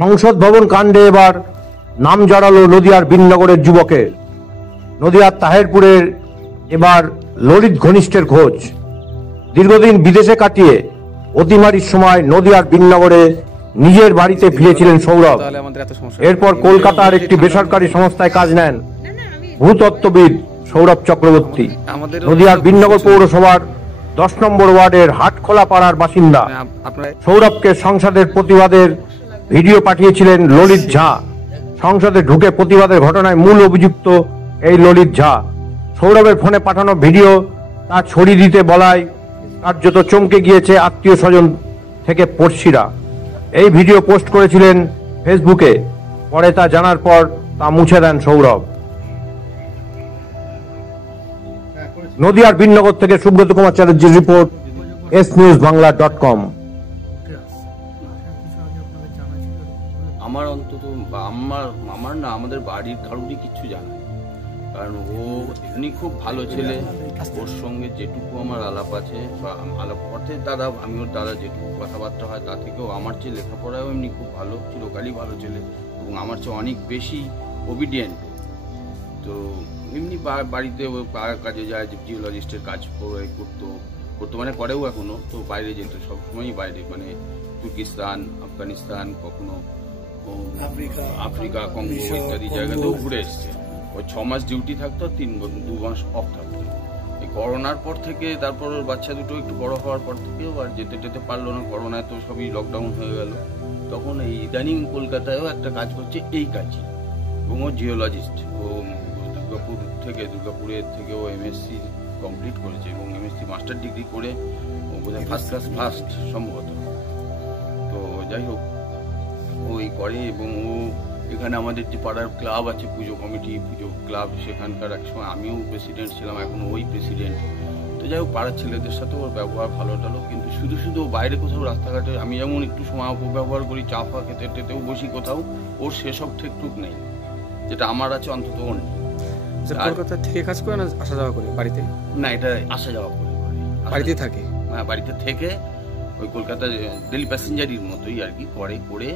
সংসদ ভবন কাণ্ডে এবার নাম জড়ালো নদিয়ার বিননগরের যুবকের। নদিয়ার তাহেরপুরের এবার ললিত ঘনিষ্ঠের খোঁজ। দীর্ঘদিন বিদেশে কাটিয়ে অতিমারির সময় নদিয়ার বিননগরে নিজের বাড়িতে ফিরেছিলেন সৌরভ। এরপর কলকাতার একটি বেসরকারি সংস্থায় কাজ নেন ভূতত্ত্ববিদ সৌরভ চক্রবর্তী। নদিয়ার বিননগর পৌরসভার 10 নম্বর ওয়ার্ডের হাটখোলা পাড়ার বাসিন্দা সৌরভকে সংসদের প্রতিবাদের ভিডিও পাঠিয়েছিলেন ললিত ঝা। সংসদে ঢুকে প্রতিবাদের ঘটনায় মূল অভিযুক্ত এই ললিত ঝা। সৌরভের ফোনে পাঠানো ভিডিও তা ছড়িয়ে দিতে বলায় কার্যত চমকে গিয়েছে আত্মীয় স্বজন থেকে পড়শিরা। এই ভিডিও পোস্ট করেছিলেন ফেসবুকে, পরে তা জানার পর তা মুছে দেন সৌরভ। নদিয়ার বিননগর থেকে সুব্রত কুমার চ্যাটার্জির রিপোর্ট, snewsbangla.com। আমার অন্তত আমার না, আমাদের বাড়ির কারোরই কিচ্ছু জানা নেই, কারণ উনি খুব ভালো ছেলে। ওর সঙ্গে যেটুকু আমার আলাপ আছে বা আলাপ অর্থে দাদা, আমি ওর দাদা, যেটুকু কথাবার্তা হয় তা থেকেও আমার চেয়ে লেখাপড়াও এমনি খুব ভালো, চিরকালই ভালো ছেলে এবং আমার চেয়ে অনেক বেশি ওবিডিয়েন্ট। তো এমনি বাড়িতে কাজে যায়, জিওলজিস্টের কাজ করতো, বর্তমানে করেও এখনো। তো বাইরে যেত সবসময়ই, বাইরে মানে তুর্কিস্তান, আফগানিস্তান, কখনো আফ্রিকা, কঙ্গো ইত্যাদি জায়গাতেও ঘুরে এসছে। ওই 6 মাস ডিউটি থাকতো, 2 মাস অফ থাকতো। এই করোনার পর থেকে, তারপর ওর বাচ্চা দুটো একটু বড় হওয়ার পর থেকেও আর যেতে পারলো না। করোনায় তো সবই লকডাউন হয়ে গেল। তখন এই ইদানিং কলকাতায়ও একটা কাজ করছে এই কাজই, এবং ও জিওলজিস্ট। ও দুর্গাপুরের থেকে ও এমএসসি কমপ্লিট করেছে এবং এমএসসি মাস্টার ডিগ্রি করে ও বোধহয় ফার্স্ট সম্ভবত। তো যাই হোক, ওই করে এবং ও এখানে আমাদের যে পাড়ার ক্লাব আছে, পুজো কমিটি, পুজো ক্লাব, সেখানকার একসময় আমিও প্রেসিডেন্ট ছিলাম, এখন ওই প্রেসিডেন্ট। তো যাই হোক, পাড়ার ছেলেদের সাথে ওর ব্যবহার ভালো টালো, কিন্তু শুধু বাইরে কোথাও রাস্তাঘাটে আমি যেমন একটু সময় অপব্যবহার করি, চা ফা খেতে টেতেও বসি কোথাও, ওর সেসব ঠেকটুক নেই, যেটা আমার আছে অন্তত ওর নেই। কলকাতা থেকে কাজ করে না আসা যাওয়া করে বাড়িতে? না, এটা আসা যাওয়া করে, বাড়িতে থাকে। হ্যাঁ, বাড়িতে থেকে ওই কলকাতা ডেলি প্যাসেঞ্জারির মতোই আর কি করে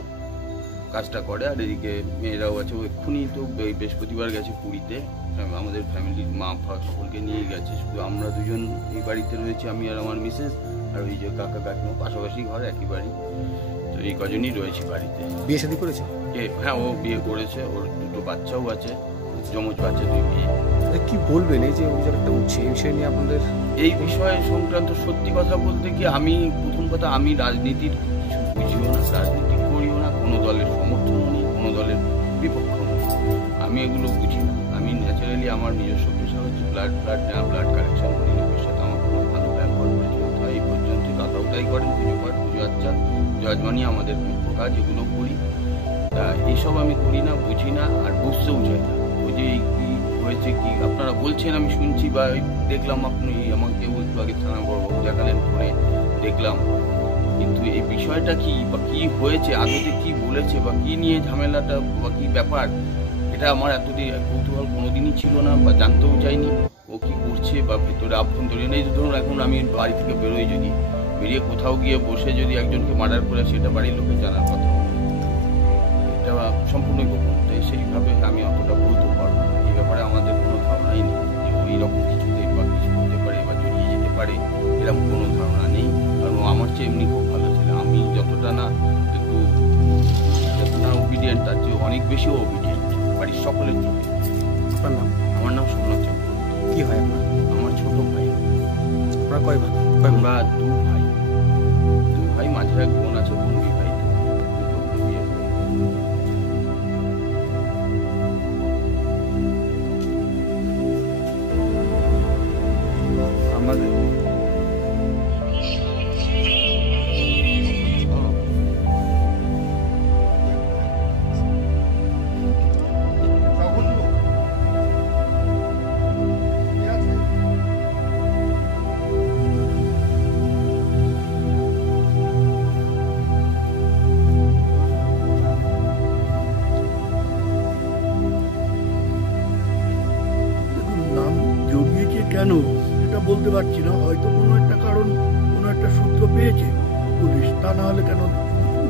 কাজটা করে। আর এদিকে মেয়েরাও আছে। ও এক্ষুনি তো বৃহস্পতিবার গেছে পুরীতে, আমাদের ফ্যামিলির মা সকলকে নিয়ে গেছে। শুধু আমরা দুজন এই বাড়িতে রয়েছি, আমি আর আমার মিসেস, আর ওই যে কাকা কাকিমা, পাশাপাশি ঘর, একই বাড়ি। তো এই কজনই রয়েছি বাড়িতে। বিয়ে শাদী করেছে? হ্যাঁ, ও বিয়ে করেছে, ওর 2 বাচ্চাও আছে, যমজ বাচ্চা 2 মেয়ে। কি বলবেন এই যে অভিযোগটা উঠছে, এই বিষয় নিয়ে আপনাদের? এই বিষয় সংক্রান্ত সত্যি কথা বলতে কি, আমি প্রথম কথা, আমি রাজনীতির কিছু বুঝিও না, রাজনীতি করিও না, কোনো দলের সমর্থনও নেই, কোনো দলের বিপক্ষ নেই, আমি এগুলো বুঝি না। আমি ন্যাচারালি আমার নিজস্ব পেশা হচ্ছে ব্লাড নেওয়া, ব্লাড কালেকশন করি। লোকের সাথে আমার কোনো ভালো ব্যবহার করেছে এই পর্যন্ত, দাদাও তাই করেন, পুজো আচ্ছা যজমানি আমাদের মুখ্য কাজ, এগুলো করি। তা এইসব আমি করি না, বুঝি না, আর বুঝতেও চাই না। ওই যে কি হয়েছে, কি আপনারা বলছেন আমি শুনছি বা দেখলাম, আপনি আমাকে একটু আগে থানা বড়বাবু দেখালেন, ফোনে দেখলাম, কিন্তু এই বিষয়টা কি বা কি হয়েছে, আদতে কি বলেছে বা কি নিয়ে ঝামেলাটা বা কি ব্যাপার, এটা আমার এতদিন কৌতূহল কোনোদিনই ছিল না বা জানতেও চাইনি। ও কি করছে বা ভেতরে আভ্যন্তরীণ, এই ধরুন এখন আমি বাড়ি থেকে বেরোই, যদি বেরিয়ে কোথাও গিয়ে বসে যদি একজনকে মার্ডার করে, সেটা বাড়ির লোকে জানার কথা, এটা সম্পূর্ণ গোপন। সেইভাবে আমি অতটা বলতে পারবো না। এই ব্যাপারে আমাদের কোনো ধারণাই নেই যে এইরকম কিছুতে বা কিছু হতে পারে বা জড়িয়ে যেতে পারে, এরকম কোনো ধারণা নেই। কারণ আমার চেয়ে এমনি খুব ভালো ছেলে। আমি যতটা না ওবিডিয়েন্ট, তার চেয়ে অনেক বেশি ওবিডিয়েন্ট বাড়ির সকলের চোখে। আপনার নাম? আমার নাম সোমনাথ চক্রবর্তী। কি হয় আপনার? আমার ছোট ভাই। আপনারা কয় ভাই? আমরা 2 ভাই, মাঝে এক বোন আছে, বোন বিবাহিত। আমাদের কেন সেটা বলতে পারছি না, হয়তো কোনো একটা কারণ, কোনো একটা সূত্র পেয়েছে পুলিশ, তা না হলে কেন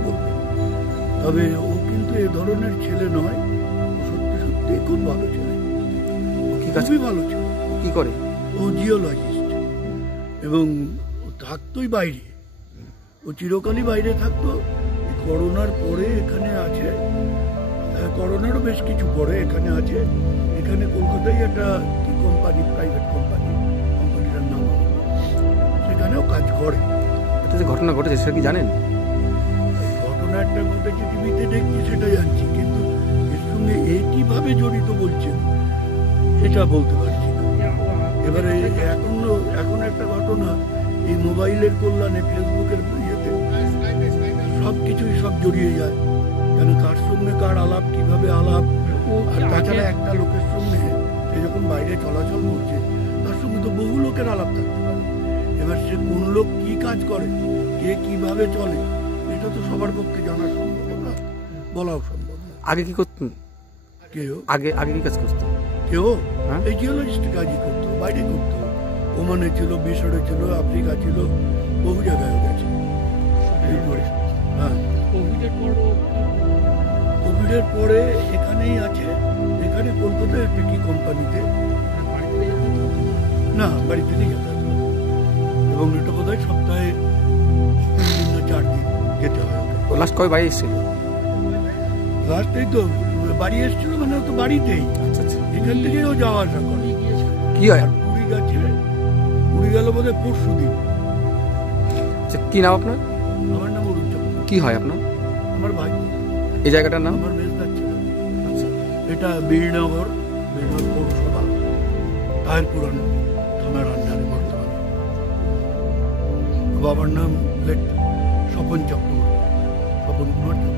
বলবে। তবে ওকে কিন্তু এ ধরনের ছেলে নয়। ও সত্যি সত্যি খুব ভালো ছেলে, ও কি কাজ খুবই ভালো ছেলে। ও কি করে? ও জিওলজিস্ট, এবং ও থাকতোই বাইরে, ও চিরকালই বাইরে থাকতো। এই করোনার পরে এখানে আছে, করোনারও বেশ কিছু পরে এখানে আছে। এখানে কলকাতায় একটা কি কোম্পানি, প্রাইভেট কোম্পানি, কোম্পানিটার নাম সেখানেও কাজ করে। এটা যে ঘটনা ঘটেছে সেটা কি জানেন? ঘটনা একটা ঘটেছে, টিভিতে দেখছি সেটা জানছি, কিন্তু এর সঙ্গে এ কিভাবে জড়িত বলছেন এটা বলতে পারছি না। এবারে এখন একটা ঘটনা, এই মোবাইলের কল্যাণে ফেসবুকের ইয়েতে সব কিছুই সব জড়িয়ে যায়, কেন কার সঙ্গে কার আলাপ, কিভাবে আলাপ। আর তাছাড়া একটা লোকের সঙ্গে সে যখন বাইরে চলাচল করছে, তার সঙ্গে তো বহু লোকের আলাপ থাকতে পারে। এবার সে কোন লোক কি কাজ করে, কে কিভাবে চলে, এটা তো সবার পক্ষে জানা সম্ভব না, বলাও সম্ভব না। আগে কি করতেন? কেউ আগে আগে কি কাজ করতেন? কেউ হ্যাঁ? এই জিওলজিস্ট কাজই করতো, বাইরে করতো। ওমানে ছিল, মিশরে ছিল, আফ্রিকা ছিল, বহু জায়গায় গেছে। এই করে হ্যাঁ, কোভিডের পরে এখানেই আছে, এখানে কলকাতায় একটা কি কোম্পানিতে, না বাড়ি থেকেই যাতায়াত করে। এবং এটা বোধ হয় সপ্তাহে 3 দিন না 4 দিন যেতে হয়। ও লাস্ট কবে বাড়ি এসেছিল? লাস্টেই তো বাড়ি এসেছিল, মানে ও তো বাড়িতেই, আচ্ছা আচ্ছা। এখান থেকেই ও যাওয়া আসা করে। কি হয়? আর পুরী গেছে, পুরী গেল বোধ হয় 4 দিন। আচ্ছা, কি নাম আপনার? আমার নাম অরুণ চক্রবর্তী। কি হয় আপনার? আমার ভাই, এই জায়গাটার নাম? আমার মেজদার ছেলে। আচ্ছা। এটা বীরনগর পৌরসভা, তাহিরপুরান থানার আন্ডারে বর্তমানে। বাবার নাম স্বপন চক্রবর্তী, স্বপন কুমার চক্রবর্তী।